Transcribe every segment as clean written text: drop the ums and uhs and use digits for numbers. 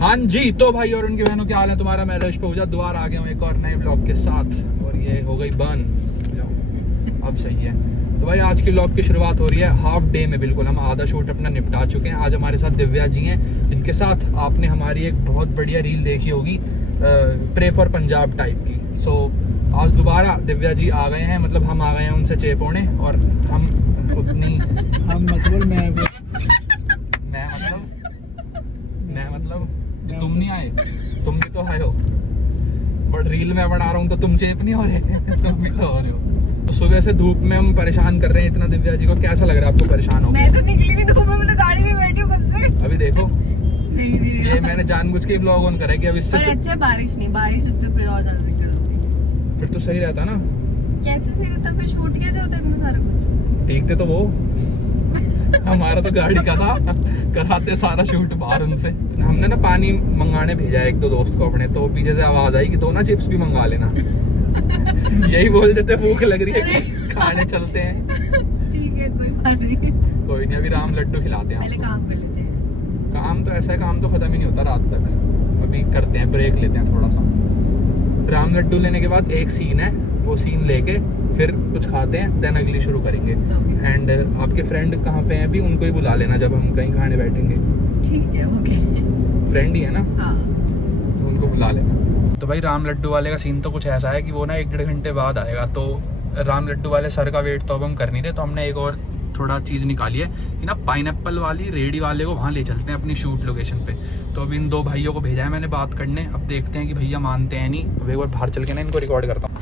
हाँ जी, तो भाई और उनके बहनों के हाल है तुम्हारा। मैं रश पहुंचा दोबारा आ गया हूँ एक और नए ब्लॉग के साथ और ये हो गई बंद। अब सही है। तो भाई आज की ब्लॉग की शुरुआत हो रही है हाफ डे में। बिल्कुल हम आधा शूट अपना निपटा चुके हैं। आज हमारे साथ दिव्या जी हैं जिनके साथ आपने हमारी एक बहुत बढ़िया रील देखी होगी प्रे फॉर पंजाब टाइप की। सो आज दोबारा दिव्या जी आ गए हैं, मतलब हम आ गए हैं उनसे चेपोने और हम उतनी हम मतलब मैं मतलब तुम नहीं आए, तुम भी तो आए हो बट रील में बना रहा हूँ तो तुम चेप नहीं हो रहे तुम भी तो हो रहे हो। तो सुबह से धूप में हम परेशान कर रहे हैं इतना। दिव्या जी को कैसा लग रहा है? आपको परेशान हो? मैं तो निकली नहीं धूप में, मैं तो गाड़ी में बैठी हूँ कब से। अभी देखो नहीं ये मैंने जानबूझ के ब्लॉग ऑन करा है कि अब इससे अच्छा बारिश नहीं, बारिश उससे फिर और ज्यादा दिक्कत होती। फिर तो सही रहता ना। कैसे सही रहता? फिर शूट कैसे होता है इतना सारा कुछ? ठीक थे तो वो हमारा तो गाड़ी का था, कराते सारा शूट बाहर उनसे। हमने ना पानी मंगाने भेजा है एक दो दोस्त को अपने, तो पीछे से आवाज आई कि दो ना चिप्स भी मंगा लेना यही बोल देते भूख लग रही है कि खाने चलते हैं। ठीक है कोई बात नहीं, कोई नहीं, अभी राम लड्डू खिलाते हैं पहले आपको। काम कर लेते हैं। काम तो ऐसा है, काम तो खत्म ही नहीं होता रात तक। अभी करते हैं, ब्रेक लेते हैं थोड़ा सा। राम लड्डू लेने के बाद एक सीन है, वो सीन लेके फिर कुछ खाते हैं, देन अगली शुरू करेंगे। एंड आपके फ्रेंड कहाँ पे हैं अभी? उनको ही बुला लेना जब हम कहीं खाने बैठेंगे। ठीक है ओके। फ्रेंड ही है ना, हाँ तो उनको बुला लेना। तो भाई राम लड्डू वाले का सीन तो कुछ ऐसा है कि वो ना 1-1.5 घंटे बाद आएगा। तो राम लड्डू वाले सर का वेट तो अब हम कर नहीं रहे, तो हमने एक और थोड़ा चीज़ निकाली है कि ना पाइनएप्पल वाली रेडी वाले को वहाँ ले चलते हैं अपनी शूट लोकेशन पे। तो अब इन दो भाइयों को भेजा है मैंने बात करने। अब देखते हैं कि भैया मानते हैं नहीं। अब एक बार बाहर चल के ना इनको रिकॉर्ड करता हूँ।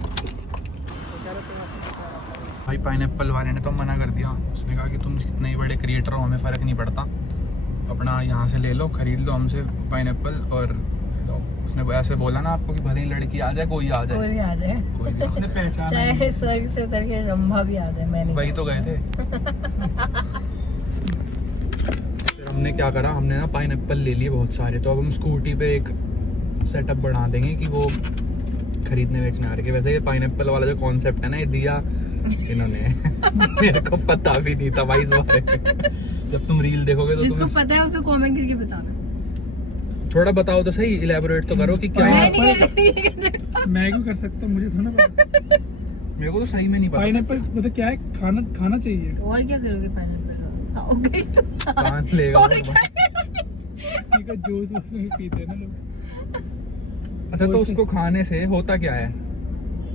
भाई पाइनएप्पल वाले ने तो मना कर दिया। उसने कहा कि तुम जितने ही बड़े क्रिएटर हो हमें फ़र्क नहीं पड़ता, अपना यहाँ से ले लो, खरीद लो हमसे पाइनएप्पल और लो। उसने ऐसे बोला ना आपको कि भले ही लड़की आ जाए कोई आ जाए, कोई आ जाए, कोई भी उसने पहचाना चाहे स्वर्ग से उतर के रंभा भी आ जाए। मैंने वही तो गए थे फिर हमने क्या करा, हमने ना पाइनएप्पल ले लिए बहुत सारे। तो अब हम स्कूटी पे एक सेटअप बढ़ा देंगे कि वो खरीदने बेचने आ रहे। वैसे ये पाइनएप्पल वाला जो कॉन्सेप्ट है ना, ये दिया इन्होंने मेरे को पता भी नहीं था भाई इस बारे में। जब तुम रील देखोगे तो जिसको तुम्हें पता है उसको कमेंट करके बताना। थोड़ा बताओ तो सही, इलेबोरेट तो करो कि क्या। मैं नहीं कर सकती। मैं क्यों कर सकता हूँ, मुझे थोड़ा पता। मेरे को तो सही में नहीं पता। पाइनएप्पल मतलब क्या है? खाना चाहिए। और क्या करोगे पाइनएप्पल? हो गई तो कान लेगा और और क्या? ठीक है, जूस उसमें भी पीते हैं ना लोग। अच्छा तो उसको खाने से होता क्या है?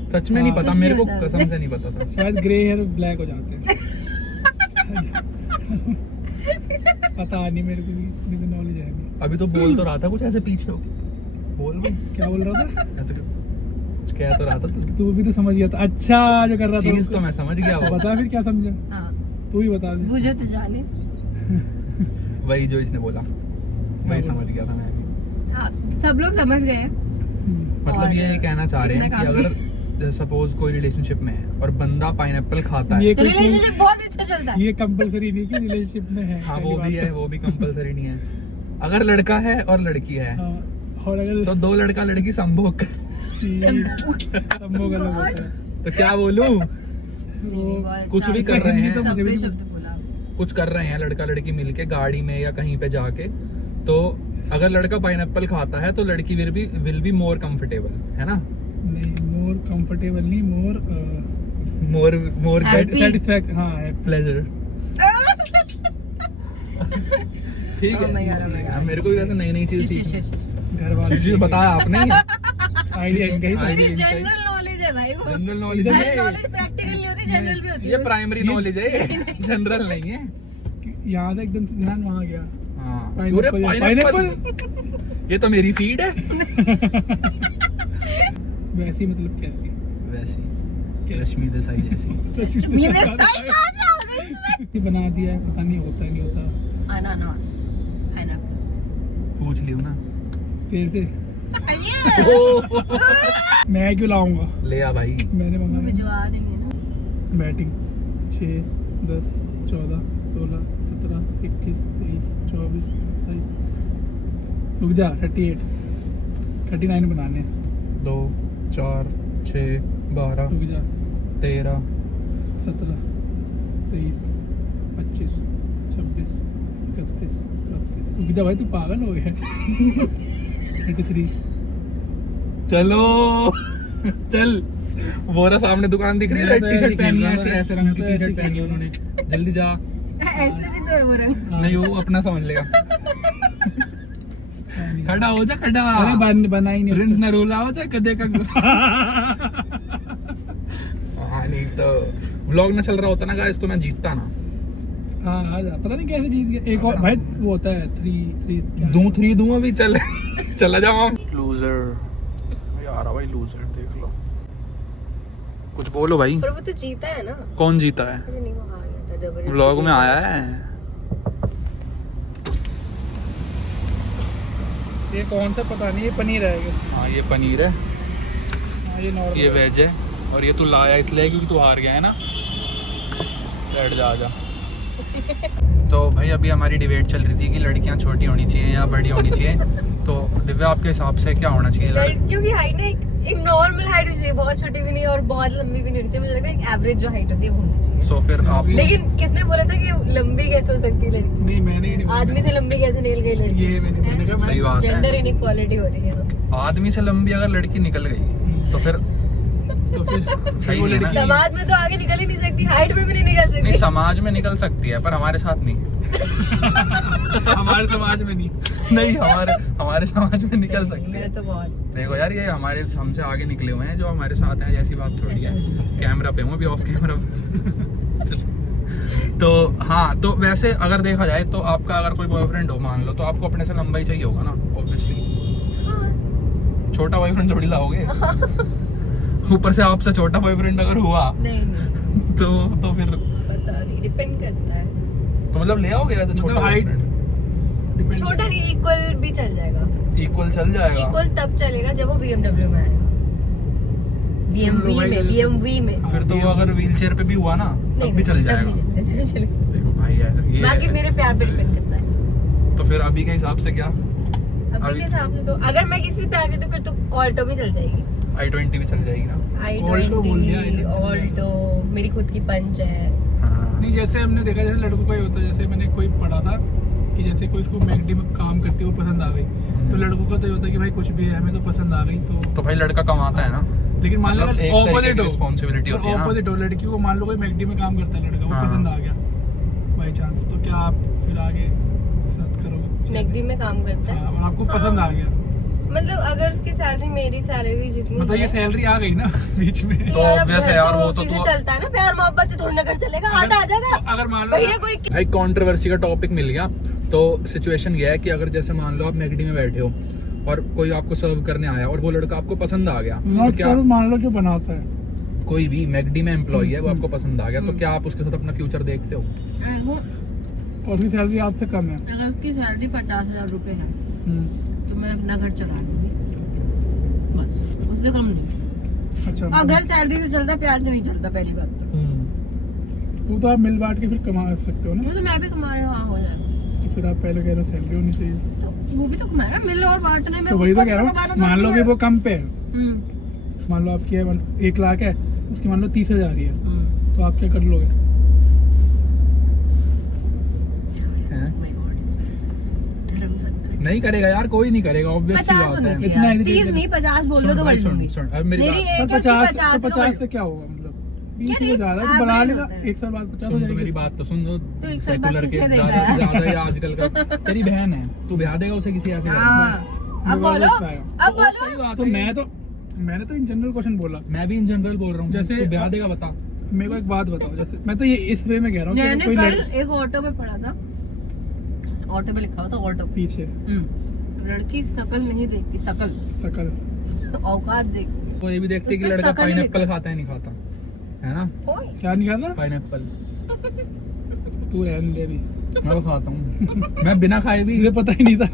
सच में नहीं हाँ। पता, मेरे को कसम से नहीं पता था। शायद ग्रे हेयर ब्लैक हो जाते हैं पता नहीं, मेरे को भी इतनी तो नॉलेज है नहीं। अभी तो बोल तो रहा था कुछ ऐसे पीछे होके, बोल भाई क्या बोल रहा था? ऐसे कुछ कह तो रहा था तू। तू भी तो समझ गया था। अच्छा जो कर रहा था चीज तो मैं समझ गया वो। बता फिर क्या समझा, हाँ तू ही बता दे। बुझे तो जाने। वही जो इसने बोला वही समझ गया था मैं भी। हाँ सब लोग समझ गए हैं। मतलब और ये कहना चाह रहे हैं इतना कि काम अगर सपोज कोई रिलेशनशिप में है और बंदा पाइनएप्पल खाता है ये तो रिलेशनशिप बहुत अच्छा चलता है। ये कंपलसरी नहीं कि रिलेशनशिप में है। हाँ पहली वो बात भी तो। है, वो भी कंपलसरी नहीं है। अगर लड़का है और लड़की है हाँ, और अगर तो दो लड़का लड़की संभोग संभोग अलग होता है। तो क्या बोलूं, कुछ भी कर रहे हैं। तो मुझे भी शब्द बोला। कुछ कर रहे हैं लड़का लड़की मिलके गाड़ी में या कहीं पे जाके, तो अगर लड़का पाइनएप्पल खाता है तो लड़की विल बी मोर कंफर्टेबल, है ना? नहीं, मोर कंफर्टेबल नहीं, मोर Happy. सेटिस्फैक्ट। हाँ है प्लेजर। ठीक Oh my God, oh my है। God. मेरे को भी वैसे नई नई चीज शिट, सीखनी। Shit, shit. घर वाले जो बताया आपने आइडिया इनका ही था। आइडिया मेरी इनका ही। जनरल नॉलेज है भाई वो। जनरल नॉलेज हर है नॉलेज प्रैक्टिकल नहीं होती, जनरल भी होती है। ये प्राइमरी नॉलेज है, ये जनरल नहीं है। याद है एकदम से ध्यान वहाँ गया। हाँ Pineapple, पूरे पाइनएप्पल। ये तो मेरी फीड है। वैसी मतलब कैसी? वैसी रश्मि देसाई जैसी। ये साइड कहाँ से आ गई इसमें? बना दिया है, पता नहीं होता नहीं होता। अनानास, पाइनएप्पल। पूछ लियो ना। फिर से ये मैं क्यों लाऊंगा? ले आ भाई। मैंने मंगाया। भिजवा देंगे ना। बैटिंग 6, 10, 14, 16, 17, 21, 23, 24, 27। रुक जा, 38, 39 बनाने। 2, 4, 6, 12, रुक जा, 13, 17, 23, 25, 26, 31, 32, तो भाई तू पागल हो गया 33 चलो चल, वो रहा सामने दुकान दिख रही है, मैं रेड तो टी शर्ट ऐसे पहनी है, खेल ऐसे रहा ऐसे था। रंग मैं की तो टी ऐसे शर्ट पहनी है खेल उन्होंने। जल्दी जा। ऐसे भी तो है वो रंग। नहीं वो अपना समझ लेगा। खड़ा हो जा, खड़ा। अरे बना ही नहीं प्रिंस ने रोला हो जा कदे का। हाँ नहीं तो व्लॉग ना चल रहा होता ना गाइस तो मैं जीतता ना। हाँ पता नहीं कैसे जीत गया। एक और भाई वो होता है 3 दूं 3 दूं अभी चल चला जाओ। लूजर यार भाई, लूजर देख लो। कुछ बोलो भाई। पर वो तो जीता है ना। कौन जीता है? मुझे नहीं वो हार गया था जबरदस्ती। व्लॉग में आया है। ये कौन सा पता नहीं, ये पनीर आएगा। हाँ ये पनीर है, हाँ ये नॉर्मल। ये वेज है, और ये तू लाया इसलिए क्योंकि तू हार गया है ना। बैठ जा, आजा। तो भाई अभी हमारी डिबेट चल रही थी कि लड़कियां छोटी होनी चाहिए या बड़ी होनी चाहिए। तो दिव्या आपके हिसाब से क्या होना चाहिए? लड़कियों की हाइट ना एक नॉर्मल हाइट होनी चाहिए, बहुत छोटी भी नहीं और बहुत लंबी भी नहीं होनी चाहिए। मुझे लगता है एक एवरेज जो हाइट होती है वो होनी चाहिए। सो फिर आप लेकिन किसने बोला था कि लंबी कैसे हो सकती है लड़की? नहीं मैंने नहीं बोला। आदमी से लंबी कैसे निकल गई लड़की? ये मैंने मैंने कहा सही बात है। जेंडर इनइक्वालिटी हो रही है ना। आदमी से लंबी अगर लड़की निकल गई तो फिर तो फिर सही वो है ना? लड़की- समाज में तो आगे निकल ही नहीं सकती, हाइट में भी नहीं निकल नहीं, सकती। समाज में निकल सकती है पर हमारे साथ नहीं। हमारे समाज में नहीं। नहीं हमारे समाज में निकल सकती है। मैं तो बहुत देखो यार ये हमारे हमसे आगे निकले हुए हैं जो हमारे साथ हैं, ऐसी बात थोड़ी है। कैमरा पे हूँ अभी, ऑफ कैमरा। तो हाँ, तो वैसे अगर देखा जाए तो आपका अगर कोई बॉयफ्रेंड हो मान लो, तो आपको अपने से लंबा ही चाहिए होगा ना ऑब्वियसली। हाँ। छोटा बॉयफ्रेंड थोड़ी लाओगे। ऊपर से आपसे छोटा बॉयफ्रेंड अगर हुआ नहीं तो फिर पता नहीं, डिपेंड करता है। तो मतलब ले आओगे वैसे छोटा हाइट boyfriend? छोटा नहीं, इक्वल भी चल जाएगा। इक्वल चल जाएगा। इक्वल तब चलेगा जब वो BMW में आएगा। BMW में फिर तो वो अगर व्हील चेयर पे भी हुआ ना तब भी चल जाएगा। देखो भाई ऐसा ये बाकी मेरे प्यार पे डिपेंड करता है। तो फिर अभी के हिसाब से क्या? अभी के हिसाब से तो अगर मैं किसी से प्यार करती हूँ फिर तो ऑल्टो भी चल जाएगी। i20 भी चल जाएगी ना। Alto बोल दिया, i20 ऑल्टो मेरी खुद की पंच है। नहीं, जैसे हमने देखा जैसे लड़कों का ही होता है। जैसे मैंने कोई पढ़ा था कि जैसे कोई इसको मैगडी में काम करती है वो पसंद आ गई, तो लड़कों का तो ये होता है कि भाई कुछ भी है हमें तो पसंद आ गई। तो भाई लड़का कमाता है ना, लेकिन मान लो मतलब एक ऑपोजिट तरीके की हो, रिस्पॉन्सिबिलिटी होती है ना। ऑपोजिट हो, लड़की को मान लो कोई मैगडी में काम करता है लड़का, वो हाँ। पसंद आ गया बाई चांस, तो क्या आप फिर आगे साथ करोगे? मैगडी में काम करता है। हाँ, और आपको पसंद आ गया, मतलब अगर उसकी सैलरी मेरी सैलरी जितनी मतलब ये है, सैलरी आ गई ना बीच में। तो यार अब obvious है घर यार, तो वो तो उसी से तू- चलता है ना, प्यार मोहब्बत से थोड़ी ना घर चलेगा, हाथ आ जाएगा। अगर मान लो भैया कोई भाई कंट्रोवर्सी का टॉपिक मिल गया। तो सिचुएशन ये है कि अगर जैसे मान लो आप मैगडी में बैठे हो और कोई आपको सर्व करने आया और वो लड़का आपको पसंद आ गया, तो नॉट क्या करो, मान लो जो बनाता है कोई भी मैगडी में एम्प्लॉय है वो आपको पसंद आ गया, तो क्या आप उसके साथ अपना फ्यूचर देखते हो? और उसकी सैलरी आपसे कम है, अगर उसकी सैलरी 50,000 रुपए है हम्म, तो मैं अपना घर चला लूंगी, बस उससे कम नहीं। अच्छा अगर सैलरी से चलता प्यार से नहीं चलता, पहली बात वो तो आप मिल बांट के फिर कमा सकते हो ना। तो मैं भी कमा रही हूँ, हाँ हो जाए तो फिर आप पहले कह रहे हो सैलरी होनी चाहिए, तो वो भी तो कमाएगा, मिल और बांटने में तो वही तो उसको कह रहा कमाना हूँ। मान लो कि वो कम पे है, मान लो आपकी 1 लाख है, उसकी मान लो 30,000 ही है, तो आप क्या कर लोगे? नहीं करेगा यार, कोई नहीं करेगा, ऑब्वियस सी 50 बात होना है। इतना चाहिए, hesitate 30 नहीं 50 बोल दो सुन तो भाई, कर सुन लूंगी। सुन अब मेरी मेरी बात एक पर है कि 50 50 50 से क्या होगा, मतलब 20 यार, से ज्यादा average तो बना लेगा, होता है। 1 साल बाद 50 हो सुन तो मेरी जाएगी। बात तो सुन, तो जो एक साल बाद सेकुलर के किसने ज्यादा देखा है? से ज्यादा या आजकल का तेरी बहन है, तू ब्याह देगा उसे किसी ऐसे लड़के हाँ, से? अब बोलो, अब तो सही बोलो। बात तो है। मैंने तो इन जनरल क्वेश्चन बोला। मैं भी इन जनरल बोल रहा हूँ, जैसे- जैसे तू ब्याह देगा बता। मेरे को एक बात बताओ, जैसे मैं तो ये इस वे में कह रहा हूँ कि मैंने कोई कल एक ऑटो पे पढ़ा था, ऑटो पे लिखा हुआ था ऑटो पे, पीछे लड़की शकल नहीं देखती, शकल शकल औकात देखती। वो ये भी देखते कि उसपे लड़का शकल ही पाइनएप्पल लिखा। खाता है नहीं खाता, है ना? ओए, क्या नहीं खाता, पाइनएप्पल तू रहने दे अभी, मैं वो खाता हूँ। मैं बिना खाए भी मुझे पता ही नहीं था।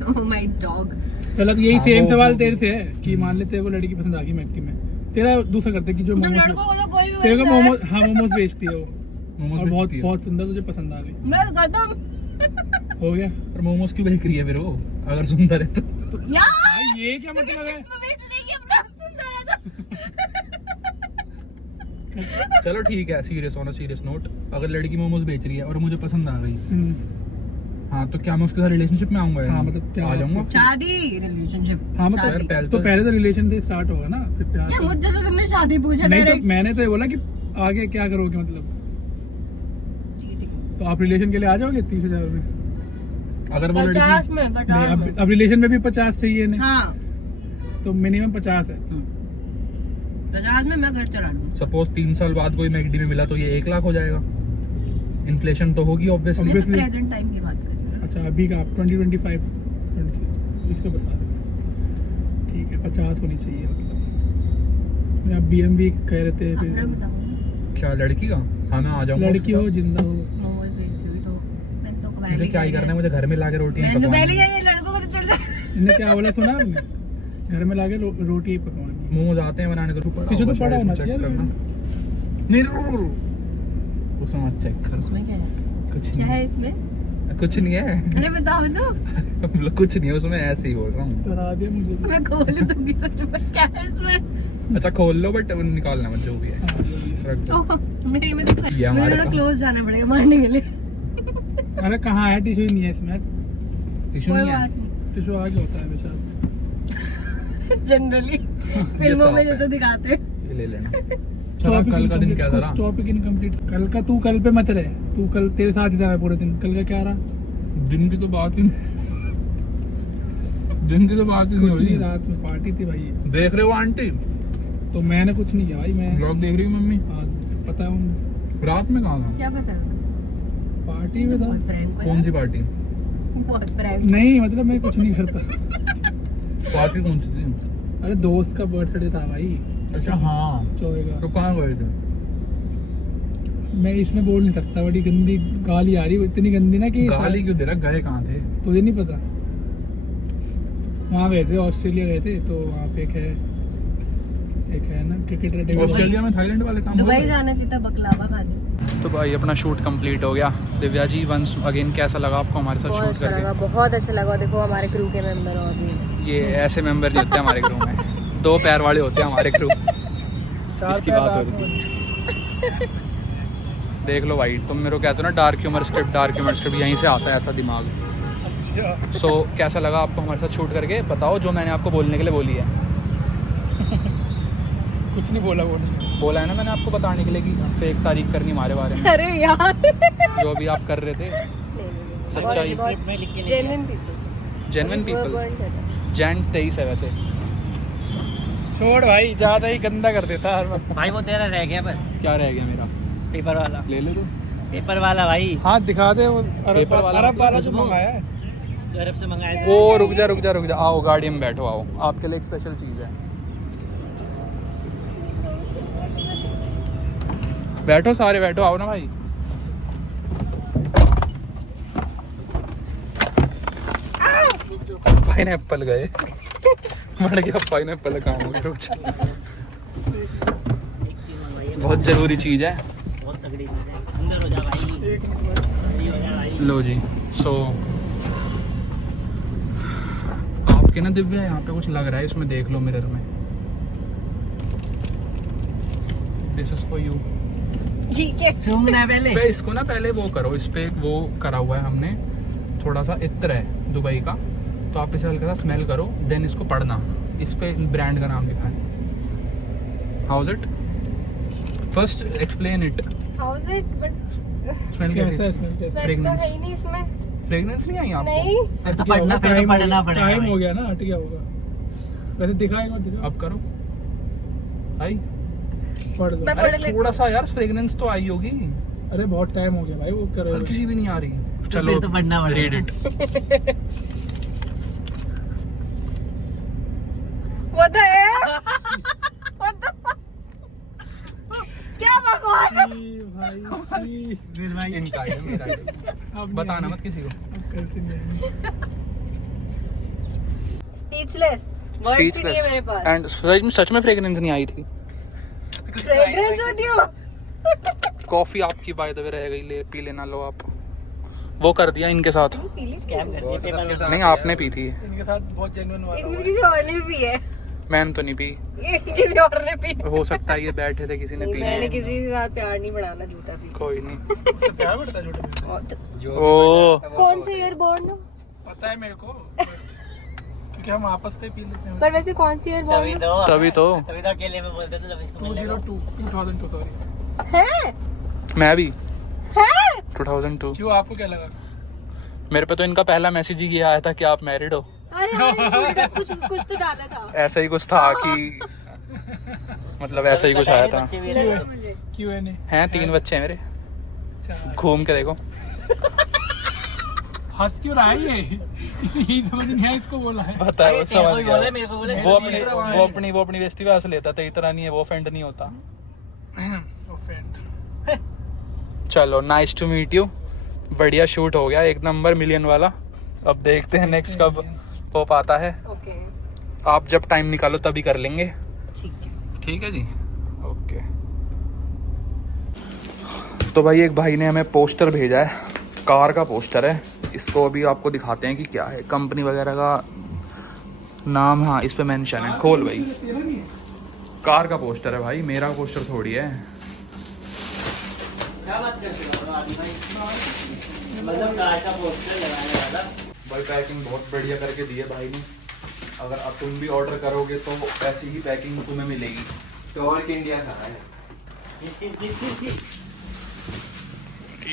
oh my dog। चलो तो यही हाँ, सेम वो- सवाल वो- तेरे से है कि मान ले तेरे को लड़की पसंद आ गई मैक्टी में, तेरा दूसरा करते कि जो तो मोमोज लड़कों को तो कोई भी तेरे को बोलता है। मोमोज, हाँ मोमोज बेचती है वो, मोमोज और बहुत बेचती है। बहुत सुंदर, तुझे पसंद आ गई, मैं खत्म हो गया। पर मोमोज क्यों बेच रही है फिर वो, अगर सुंदर है तो? यार, भाई ये क्या मतलब है? जिस्म बेचने की अपना सुंदर है तो चलो ठीक है, serious on a serious note, अगर लड़की मोमोज बेच रही है और मुझे पसंद आ गई, हाँ तो क्या मैं उसके साथ रिलेशनशिप में आऊंगा? हाँ, मतलब क्या आ जाऊंगा? शादी रिलेशनशिप? हाँ मतलब शादी। पहले तो रिलेशन से स्टार्ट होगा ना, फिर प्यार। यार मुझे तो तुमने शादी पूछा नहीं तो डायरेक्ट। मैंने तो ये बोला कि आगे क्या करोगे, मतलब चीटिंग। तो आप रिलेशन के लिए आ जाओगे 30,000 में? अगर वो 50 लड़की में, नहीं, 50 में। अब रिलेशन में भी 50 चाहिए नहीं, हाँ, तो मिनिमम 50 है। 50 में मैं घर चला लूँ। सपोज 3 साल बाद कोई मैकडी में मिला तो ये 1 लाख हो जाएगा। इन्फ्लेशन तो होगी ऑब्वियसली। Obviously। प्रेजेंट टाइम की बात कर रहे हैं। अच्छा अभी का 2025 इसका बता दो, ठीक है 50 होनी चाहिए। मतलब आप BMV कह रहे थे, अपना फिर बताओ। क्या लड़की का? हाँ मैं आ जाऊंगा। लड़की हो जिंदा हो, मोमोज बेचती हुई तो मैंने तो मुझे क्या ही करना है, मुझे घर में लाके रोटी मैंने तो पहले ही लड़कों को तो चल जाए। इन्हें क्या बोला सुना आपने? घर में लाके रोटी पकवानी। मोमोज आते हैं बनाने तो पीछे तो पड़ा होना चेक चाहिए। करना। नहीं रू उसमें मत चेक कर, उसमें क्या है? कुछ क्या नहीं है इसमें? कुछ नहीं है। अरे बताओ तो। कुछ नहीं है उसमें, ऐसे ही बोल रहा हूँ। डरा दिया मुझे तो। मैं खोल दूंगी सच में, क्या है इसमें? अच्छा खोल लो, बट निकालना मत जो भी है। हाँ, जो भी है। रख दो। ओह, मेरी में तो ये हमारे मुझे थोड़ा पास। क्लोज जाना पड़ेगा मारने के लिए। अरे कहाँ है, टिश्यू ही नहीं है इसमें। टिश्यू कोई नहीं है। बात नहीं। टिश्यू आगे होता है बेचारा। जनरली फिल्मों साफ में है। जैसे दिखाते हैं। ये ले लेना। चला कल का दिन क्या था रहा? Topic incomplete. कल का तू कल पे मत रहे, तू कल तेरे साथ ही था पूरे दिन। कल का क्या रहा? दिन की तो बात ही दिन की तो बात ही नहीं हो कुछ नहीं, रही। रात में पार्टी थी भाई। देख रहे हो आंटी? तो मैंने कुछ नहीं किया भाई, मैं ब्लॉग देख रही हूँ मम्मी। हाँ, पता है उन रात में कहाँ था? क्या पता है? पार्टी में था। बहुत फ्रैंक हो कौन सी पार्टी? यार। बहुत फ्रैंक। नहीं मतलब मैं कुछ नहीं करता। पार्टी कौन सी थी? अरे दोस्त का बर्थडे था भाई, अच्छा हाँ, चौबे तो का। कहाँ गए थे? मैं इसमें बोल नहीं सकता, बड़ी गंदी गाली आ रही, वो इतनी गंदी ना कि गाली क्यों दे रहा? गए कहाँ थे? तुझे नहीं पता। वहाँ गए थे, ऑस्ट्रेलिया गए थे, तो वहाँ पे एक है ना क्रिकेटर। ऑस्ट्रेलिया में थाईलैंड वाले काम हो दुबई गए? जाना चाहिए था बकलावा खाने। तो भाई अपना शूट कंप्लीट हो गया। दिव्या जी वंस अगेन कैसा लगा आपको हमारे साथ बहुत शूट अच्छा लगा, करके? बहुत अच्छा लगा। देखो हमारे क्रू के मेंबर हो अभी। ये ऐसे मेंबर नहीं होते हमारे क्रू में, 2 पैर वाले होते हैं हमारे क्रू। इसकी बात हो रही थी। देख लो भाई, तुम मेरे को कहते हो ना डार्क ह्यूमर स्क्रिप्ट, यहीं से आता है ऐसा दिमाग। अच्छा सो कैसा लगा आपको हमारे साथ शूट करके? बताओ जो मैंने आपको बोलने के लिए बोली है। कुछ नहीं बोला वो। बोला है ना मैंने आपको बताने के लिए कि फेक तारीफ करनी हमारे बारे में, अरे यार, जो अभी आप कर रहे थे। सच्चाई। Genuine people. Genuine people. Jain 23 है वैसे। छोड़ भाई, ज्यादा ही गंदा कर देता हर वक्त। भाई वो तेरा रह गया, पर क्या रह गया मेरा? पेपर वाला, ले ले तू। पेपर वाला भाई हाँ दिखा दे वो पेपर वाला अरब वाला जो खुशबू। मंगाया है। जो अरब से मंगाया था। ओ रुक जा, आओ गाड़ी में बैठो, आओ आपके लिए एक स्पेशल चीज है। बैठो सारे बैठो, आओ ना भाई। पाइनएप्पल गए। मर गया पाइनएप्पल, काम हो गया। रुक जा। बहुत जरूरी चीज है। बहुत तगड़ी चीज है, अंदर हो जा भाई, रेडी हो जा भाई। लो जी। सो आपके ना दिव्या यहाँ पे कुछ लग रहा है, इसमें देख लो मिरर में। This is for you. ठीक है। सूंघना पहले। पे इसको ना पहले वो करो, इस पे वो करा हुआ है हमने, थोड़ा सा इत्र है दुबई का, तो आप इसे हल्का सा स्मेल करो, देन इसको पढ़ना। इस पे ब्रांड का नाम लिखा है। How is it? First explain it. How is it? But smell कैसा है कैसी? इसमें? कैसा? स्मेल तो है ही नहीं इसमें। फ्रेग्रेंस नहीं आई आपको? नहीं। फिर तो पढ़ना पड़ेगा टाइम भाई। हो गया ना, हट गया होगा। वैसे दिखाएगा, दिखा अब करो। आई? पढ़ दो। मैं अरे पढ़ लेती थोड़ा हूँ। सा यार फ्रेग्रेंस तो आई होगी। अरे बहुत टाइम हो गया भाई वो करे और हुए। किसी भी नहीं आ रही। तो चलो फिर तो पढ़ना पड़ेगा। Read it. What the hell? What the fuck? क्या बकवास है? छी भाई, छी। फिर भाई इनका है, मेरा है। अब नहीं बताना आएगी। मत किसी को। अब कैसे नहीं आएगी। Speechless. Words ही नहीं है मेरे पास। एंड सच में फ्रेग्रेंस नहीं आई थी। Fragrance होती हो? कॉफी आपकी बाय द वे रह गई, ले पी लेना। लो आप वो कर दिया इनके साथ। पीली स्कैम कर दिया पेपर वाला। नहीं आपने पी थी। इनके साथ बहुत जेन्युइन वाला इसमें हुआ से किसी और ने भी पी है। मैंने तो नहीं पी, किसी और ने पी। हो सकता है ये बैठे थे किसी ने पी। मैंने किसी के साथ प्यार नहीं बढ़ाना, झूठा पी। कोई नहीं। उससे प्यार बढ़ता है छोटे में। ओ कौन से ईयर बॉर्न? पता है मेरे को, क्योंकि हम आपस में पी लेते हैं। पर वैसे कौन सी ईयर तभी बॉर्न? तो तभी तो अकेले में बोलते थे जब इसको मिलने को। 2002 सॉरी। है? मैं भी है? 2002। क्यों, आपको क्या लगा? मेरे पे तो इनका पहला मैसेज ही किया आया था कि आप मैरिड हो। अरे हाँ, उल्टा कुछ कुछ तो डाला था। ऐसा ही कुछ था कि मतलब ऐसा ही कुछ आया था। बच्चे भी लगा रहे। मुझे। क्यों है नहीं? हैं 3 बच्चे हैं मेरे, अच्छा, घूम के देखो। हंस क्यों रहा है ये? यही समझ नहीं आया इसको बोला है। पता है, वो तेरे को समझ ही गया। बोले, मेरे को बोले, वो मेरे अपनी बेइज्जती पे हंस लेता था, इतना नहीं है, वो ऑफेंड नहीं होता। चलो, नाइस टू मीट यू। बढ़िया शूट हो गया, 1 नंबर, मिलियन वाला। अब देखते हैं नेक्स्ट कब हो पाता है। ओके, आप जब टाइम निकालो तभी कर लेंगे। ठीक है। ठीक है जी, ओके। तो भाई एक भाई ने हमें पोस्टर भेजा है, कार का पोस्टर है। इसको अभी आपको दिखाते हैं कि क्या है, कंपनी वगैरह का नाम, हाँ इस पे मेंशन है। खोल भाई, कार का पोस्टर है भाई, मेरा पोस्टर थोड़ी है। क्या बात करते हो आदि भाई? मतलब कार का पोस्टर लगाने वाला। भाई पैकिंग बहुत बढ़िया करके दी है भाई ने। अगर अब तुम भी ऑर्डर करोगे तो ऐसी ही पैकिंग तुम्हें मिलेगी। टॉर्क इंडिया का है।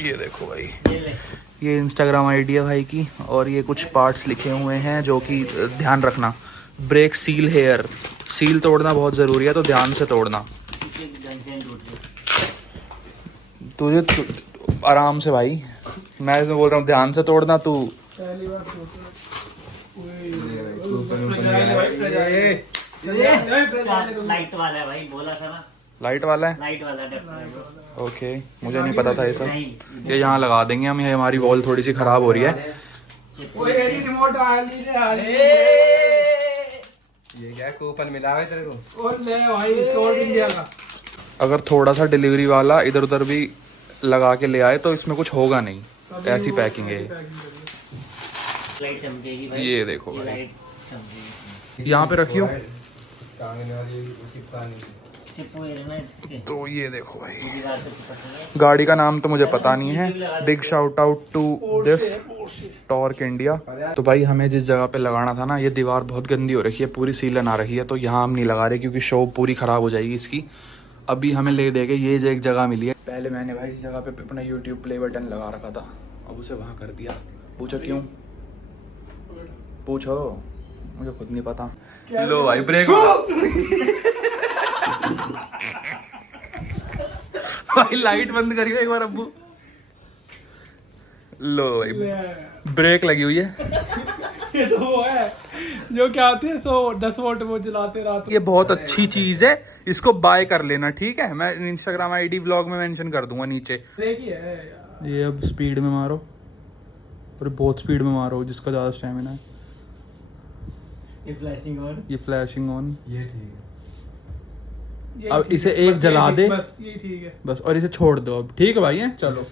ये देखो भाई, ये ले। ये इंस्टाग्राम आईडी है भाई की, और ये कुछ पार्ट्स लिखे हुए हैं जो कि ध्यान रखना। ब्रेक सील हेयर, सील तोड़ना बहुत ज़रूरी है, तो ध्यान से तोड़ना। तुझे आराम से भाई, मैं इसमें बोल रहा हूँ ध्यान से तोड़ना। तू पहली बार सोचा। लाइट वाला है भाई, बोला था ना, लाइट वाला है। लाइट वाला डेफिनेटली। ओके, मुझे नहीं पता था ये सब। ये यहाँ लगा देंगे हम, ये हमारी वॉल थोड़ी सी ख़राब हो रही है। रिमोट ये क्या कूपन मिला है तेरे को? और ले भाई, टॉर्क इंडिया का। अगर थोड़ा सा डिलीवरी वाला इधर उधर भी लगा के ले आए तो इसमें कुछ होगा नहीं, ऐसी पैकिंग है। लाइट चमकेगी भाई। ये देखो भाई, लाइट चमकेगी। यहाँ पे रखियो। टांगने वाली वो चिपका नहीं। चिपको ये ना इसके तो ये देखो भाई, दीवार से चिपकनी है। गाड़ी का नाम तो मुझे पता नहीं है। Big shout out to this Torque India. तो भाई हमें जिस जगह पे लगाना था ना, ये दीवार बहुत गंदी हो रखी है, पूरी सीलन आ रही है, तो यहाँ हम नहीं लगा रहे क्योंकि शो पूरी खराब हो जाएगी इसकी। अभी हमें ले देके ये जो एक जगह मिली है, पहले मैंने भाई इस जगह पे अपना यूट्यूब प्ले बटन लगा रखा था, अब उसे वहाँ कर दिया। पूछो क्यों? पूछो, मुझे खुद नहीं पता। लो भाई ब्रेक। भाई लाइट बंद करियो एक बार अब्बू। लो भाई, ब्रेक लगी हुई है। ये तो वो है जो क्या आती है 110 वोल्ट वो जलाते रात ये बहुत अच्छी चीज है, इसको बाय कर लेना, ठीक है? मैं इंस्टाग्राम आईडी ब्लॉग में मेंशन कर दूंगा नीचे। देखी है यार। ये अब स्पीड में मारो, और बहुत स्पीड में मारो जिसका ज्यादा स्टैमिना है। ये फ्लैशिंग ऑन, ये फ्लैशिंग ऑन। ये ठीक है। यही अब ठीक इसे है, एक बस जला यही दे बस, ये ठीक है। बस, और इसे छोड़ दो अब। ठीक है भाई, है चलो।